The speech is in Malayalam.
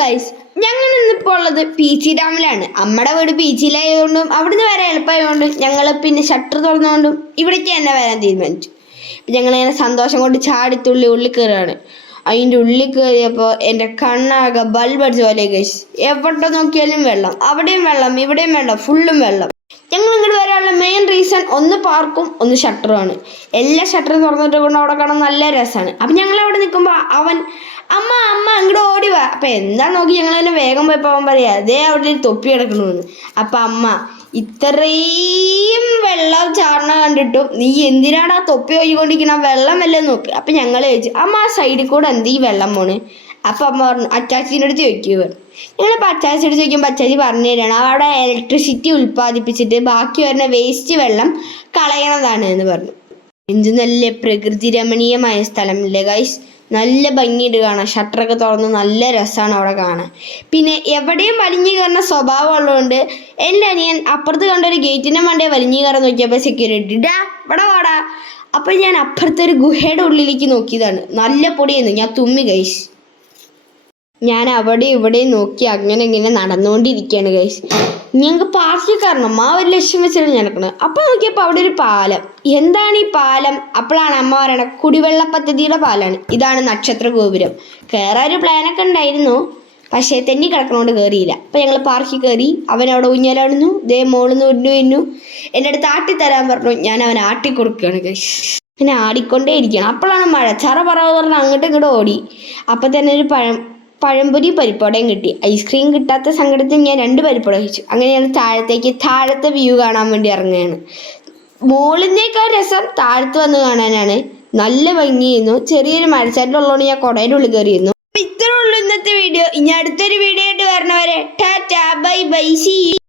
ഗൈസ് ഞങ്ങൾ ഇന്നിപ്പോൾ ഉള്ളത് പീച്ചി ഡാമിലാണ്. അമ്മയുടെ വീട് പീച്ചിയിലായതുകൊണ്ടും അവിടുന്ന് വരാൻ എളുപ്പമായതുകൊണ്ടും ഞങ്ങൾ പിന്നെ ഷട്ടർ തുറന്നുകൊണ്ടും ഇവിടേക്ക് തന്നെ വരാൻ തീരുമാനിച്ചു. അപ്പം ഞങ്ങളിങ്ങനെ സന്തോഷം കൊണ്ട് ചാടിത്തുള്ളി ഉള്ളിൽ കയറുകയാണ്. അതിന്റെ ഉള്ളിൽ കയറിയപ്പോൾ എന്റെ കണ്ണാകെ ബൾബ് അടിച്ച പോലെ ഗൈസ് എവിടെ നോക്കിയാലും വെള്ളം അവിടെയും വെള്ളം ഇവിടെയും വെള്ളം ഫുള്ളും വെള്ളം. ഞങ്ങൾ ഇങ്ങോട്ട് വരാനുള്ള മെയിൻ റീസൺ ഒന്ന് പാർക്കും ഒന്ന് ഷട്ടറുമാണ് എല്ലാ ഷട്ടറും തുറന്നിട്ട് കൊണ്ട് അവിടെ കാണാൻ നല്ല രസമാണ് അപ്പം ഞങ്ങൾ അവിടെ നിൽക്കുമ്പോൾ അവൻ അമ്മ അമ്മ അങ്ങോട്ട് ഓടി വാ. അപ്പം എന്താ നോക്കി ഞങ്ങൾ തന്നെ വേഗം പോയപ്പോൾ അവൻ പറയാ അതേ അവിടെ ഒരു തൊപ്പി കിടക്കണമെന്ന് അപ്പം അമ്മ ഇത്രയും വെള്ളം ചാടണ കണ്ടിട്ടും നീ എന്തിനാണ് ആ തൊപ്പി ഒഴികൊണ്ടിരിക്കണ വെള്ളം വല്ലതും നോക്ക്. അപ്പം ഞങ്ങൾ ചോദിച്ചു അമ്മ ആ സൈഡിൽ കൂടെ എന്ത് ഈ വെള്ളം പോണ്? അപ്പം അമ്മ പറഞ്ഞു അച്ചാച്ചീന്റെ അടുത്ത് ചോദിക്കുക ഞങ്ങളിപ്പോൾ അച്ചാച്ചി അടുത്ത് ചോദിക്കുമ്പോൾ അച്ചാച്ചി പറഞ്ഞു തരികയാണ് അവിടെ ഇലക്ട്രിസിറ്റി ഉൽപ്പാദിപ്പിച്ചിട്ട് ബാക്കി വരുന്ന വേസ്റ്റ് വെള്ളം കളയണതാണ് എന്ന് പറഞ്ഞു. എന്ത് നല്ല പ്രകൃതി രമണീയമായ സ്ഥലമില്ലേ ഗൈസ് നല്ല ഭംഗിയുണ്ട് കാണാൻ. ഷട്ടറൊക്കെ തുറന്ന് നല്ല രസമാണ് അവിടെ കാണാൻ. പിന്നെ എവിടെയും വലിഞ്ഞു കയറുന്ന സ്വഭാവം ഉള്ളതുകൊണ്ട് എന്റെ അനിയൻ അപ്പുറത്ത് കണ്ട ഒരു ഗേറ്റിന്റെ മണ്ടേ വലിഞ്ഞു കയറാൻ നോക്കിയപ്പോൾ സെക്യൂരിറ്റി ഡാ ഇവിടെ വാടാ. അപ്പം ഞാൻ അപ്പുറത്തെ ഒരു ഗുഹയുടെ ഉള്ളിലേക്ക് നോക്കിയതാണ്. നല്ല പൊടിയായിരുന്നു. ഞാൻ തുമ്മി ഗൈസ് ഞാൻ അവിടെ ഇവിടെ നോക്കി അങ്ങനെ ഇങ്ങനെ നടന്നുകൊണ്ടിരിക്കുകയാണ് ഗൈസ് ഞങ്ങൾക്ക് പാർട്ടി കാരണം ആ ഒരു ലക്ഷ്യം വെച്ചിട്ട് നടക്കുന്നത് അപ്പോൾ നോക്കിയപ്പോൾ അവിടെ ഒരു പാലം. എന്താണ് ഈ പാലം? അപ്പോഴാണ് അമ്മ പറയണത് കുടിവെള്ള പദ്ധതിയുടെ പാലാണ്. ഇതാണ് നക്ഷത്ര ഗോപുരം. കയറാൻ ഒരു പ്ലാനൊക്കെ ഉണ്ടായിരുന്നു. പക്ഷേ തെന്നി കിടക്കണോണ്ട് കയറിയില്ല അപ്പം ഞങ്ങൾ പാർക്കിൽ കയറി അവൻ അവിടെ ഊഞ്ഞാലാടുന്നു. ദേ മോളിന്ന് ഉരുന്നു വരുന്നു. എന്റെ അടുത്ത് ആട്ടി തരാൻ പറഞ്ഞു. ഞാൻ അവൻ ആട്ടി കൊടുക്കുകയാണ് അങ്ങനെ ആടിക്കൊണ്ടേ ഇരിക്കണം അപ്പോഴാണ് മഴ. ചറ പറവ് പറഞ്ഞ് അങ്ങോട്ടും ഇങ്ങോട്ടും ഓടി. അപ്പം തന്നെ ഒരു പഴം പഴംപൊരി പരിപ്പോടയും കിട്ടി. ഐസ്ക്രീം കിട്ടാത്ത സങ്കടത്തിൽ ഞാൻ രണ്ട് പരിപ്പോട കഴിച്ചു. ഞാൻ താഴത്തേക്ക് താഴത്തെ വ്യൂ കാണാൻ വേണ്ടി ഇറങ്ങുകയാണ്. മുകളിലേക്കാൾ രസം താഴത്ത് വന്ന് കാണാനാണ്. നല്ല ഭംഗിയായിരുന്നു. ചെറിയൊരു മരച്ചാറ്റിലുള്ളതുകൊണ്ട് ഞാൻ കുടയുടെ ഉള്ളിൽ കയറിയിരുന്നു. ഇത്രയുള്ളൂ ഇന്നത്തെ വീഡിയോ ഇനി അടുത്തൊരു വീഡിയോ ആയിട്ട് വരണവരെ. ടാറ്റാ. Bye bye. സി